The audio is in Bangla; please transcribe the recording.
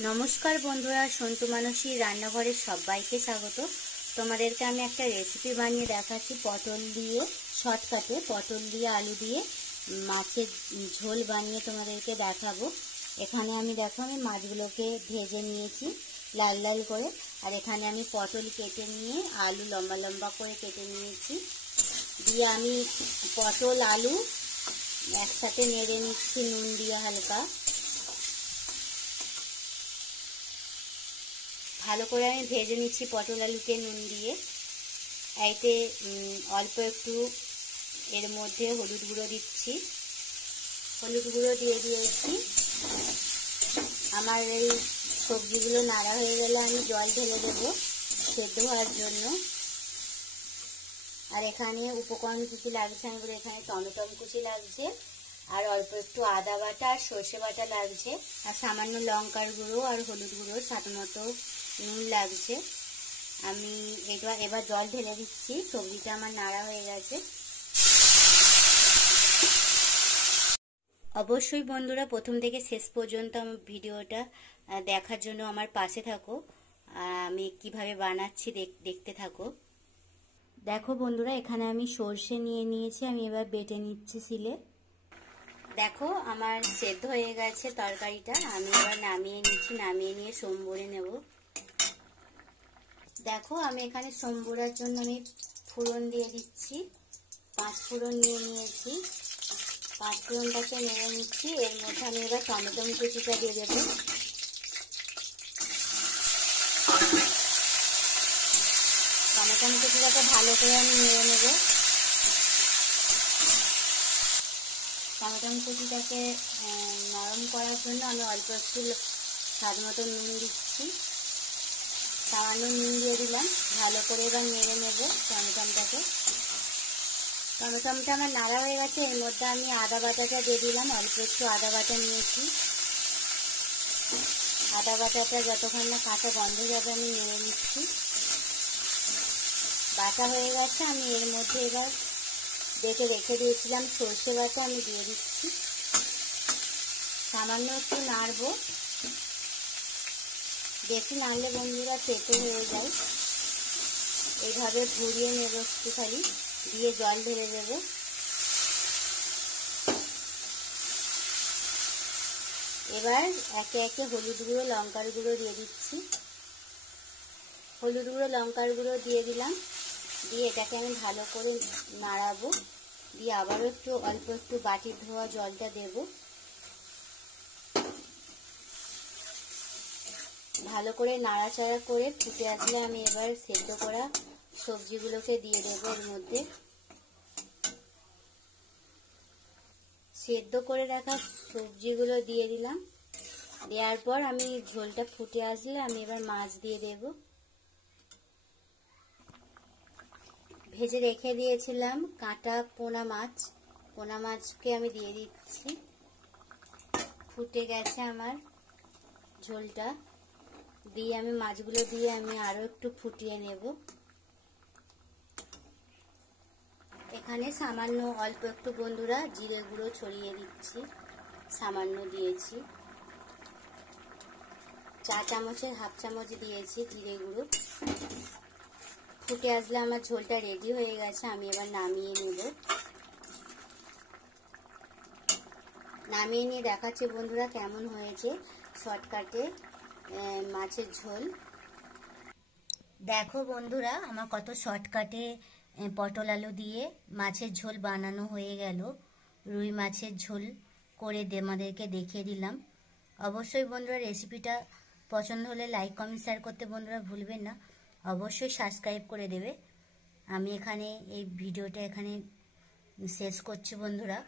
নমস্কার বন্ধুরা, সন্তু মানসী রান্নাঘরে সবাইকে স্বাগত। তোমাদেরকে আমি একটা রেসিপি বানিয়ে দেখাচ্ছি। পটল দিয়ে শর্টকাটে পটল দিয়ে আলু দিয়ে মাছের ঝোল বানিয়ে তোমাদেরকে দেখাবো। এখানে আমি আমি মাছগুলোকে ভেজে নিয়েছি লাল লাল করে, আর এখানে আমি পটল কেটে নিয়ে আলু লম্বা লম্বা করে কেটে নিয়েছি। দিয়ে আমি পটল আলু একসাথে নেড়ে নিচ্ছি নুন দিয়ে হালকা। ভালো করে আমি ভেজে নিচ্ছি পটল আলুকে নুন দিয়ে। এতে অল্প একটু এর মধ্যে হলুদ গুঁড়ো দিচ্ছি। হলুদ গুঁড়ো দিয়ে দিয়েছি। আমার এই সবজিগুলো নাড়া হয়ে গেলে আমি জল ঢেলে দেবো সেদ্ধ হওয়ার জন্য। আর এখানে উপকরণ কী লাগছে আমি বলি, এখানে টমেটো কুচি লাগছে, আর অল্প একটু আদা বাটা আর সর্ষে বাটা লাগছে, আর সামান্য লঙ্কার গুঁড়ো আর হলুদ গুঁড়ো, স্বাদ মতো নুন লাগছে। আমি এবার জল ঢেলে দিচ্ছি। সবজিটা আমার নাড়া হয়ে গেছে। অবশ্যই বন্ধুরা প্রথম থেকে শেষ পর্যন্ত আমার ভিডিওটা দেখার জন্য আমার পাশে থাকো। আমি কিভাবে বানাচ্ছি দেখতে থাকো। দেখো বন্ধুরা, এখানে আমি সর্ষে নিয়ে নিয়েছি, আমি এবার বেটে নিচ্ছি শিলে। দেখো আমার সেদ্ধ হয়ে গেছে তরকারিটা। আমি এবার নামিয়ে নিচ্ছি, নামিয়ে নিয়ে সম্বরে নেব। দেখো আমি এখানে সম্বরার জন্য আমি ফোড়ন দিয়ে দিচ্ছি। 5 ফোড়ন নিয়ে নিয়েছি। 5 ফোড়নটাকে নেড়ে নিচ্ছি। এর মধ্যে আমি এবার টমেটো কুচিটা দিয়ে দেবো। টমেটো কুচিটাকে ভালো করে আমি নেড়ে নেব। টমেটো কুচিটাকে নরম করার জন্য আমি অল্প একটু স্বাদ মতো নুন দিচ্ছি। সামান্য নুন দিয়ে দিলাম। ভালো করে এবার নেড়ে নেব টমেটোটাকে। টমেটোটা আমার নাড়া হয়ে গেছে। এর মধ্যে আমি আদা বাটাটা দিয়ে দিলাম। অল্প একটু আদা বাটা নিয়েছি। আদা বাটাটা যতক্ষণ না কাঁচা গন্ধ যাবে আমি নেড়ে নিচ্ছি। বাটা হয়ে গেছে। আমি এর মধ্যে এবার বেটে রেখে দিয়েছিলাম সর্ষে বাটা আমি দিয়ে দিচ্ছি। সামান্য একটু নাড়বো। বেশি নাড়লে বন্ধুরা তেতো হয়ে যায়। এইভাবে ঘুরিয়ে নেব একটুখানি, দিয়ে জল ঢেলে দেব। এবার একে একে হলুদ গুঁড়ো লঙ্কার গুঁড়ো দিয়ে দিচ্ছি। হলুদ গুঁড়ো লঙ্কার গুঁড়ো দিয়ে দিলাম। দিয়ে এটাকে আমি ভালো করে নাড়াবো। দিয়ে আবারও অল্প একটু বাটির ধোয়া জলটা দেব। ভালো করে নাড়াচাড়া করে ফুটে আসলে আমি এবার সেদ্ধ করা সবজিগুলোকে দিয়ে দেবো এর মধ্যে। সেদ্ধ করে রাখা সবজিগুলো দিয়ে দিলাম। দেওয়ার পর আমি ঝোলটা ফুটে আসলে আমি এবার মাছ দিয়ে দেব। ভেজে রেখে দিয়েছিলাম কাঁটা পোনা মাছকে আমি দিয়ে দিচ্ছি। ফুটে গেছে আমার ঝোলটা। দিয়ে আমি মাছগুলো দিয়ে আমি আরো একটু ফুটিয়ে নেব। এখানে সামান্য অল্প একটু বন্ধুরা জিরে গুঁড়ো ছড়িয়ে দিচ্ছি। সামান্য দিয়েছি, 1 চামচের 1/2 চামচ দিয়েছি জিরে গুঁড়ো। ফুটে আসলে আমার ঝোলটা রেডি হয়ে গেছে। আমি এবার নামিয়ে নেব। নামিয়ে নিয়ে দেখাচ্ছি বন্ধুরা কেমন হয়েছে শর্টকাটে মাছের ঝোল। দেখো বন্ধুরা আমার কত শর্টকাটে পটল আলু দিয়ে মাছের ঝোল বানানো হয়ে গেল। রুই মাছের ঝোল করে আমাদেরকে দেখিয়ে দিলাম। অবশ্যই বন্ধুরা রেসিপিটা পছন্দ হলে লাইক কমেন্ট শেয়ার করতে বন্ধুরা ভুলবেন না। অবশ্যই সাবস্ক্রাইব করে দেবে। আমি এখানে এই ভিডিওটা এখানে শেষ করছি বন্ধুরা।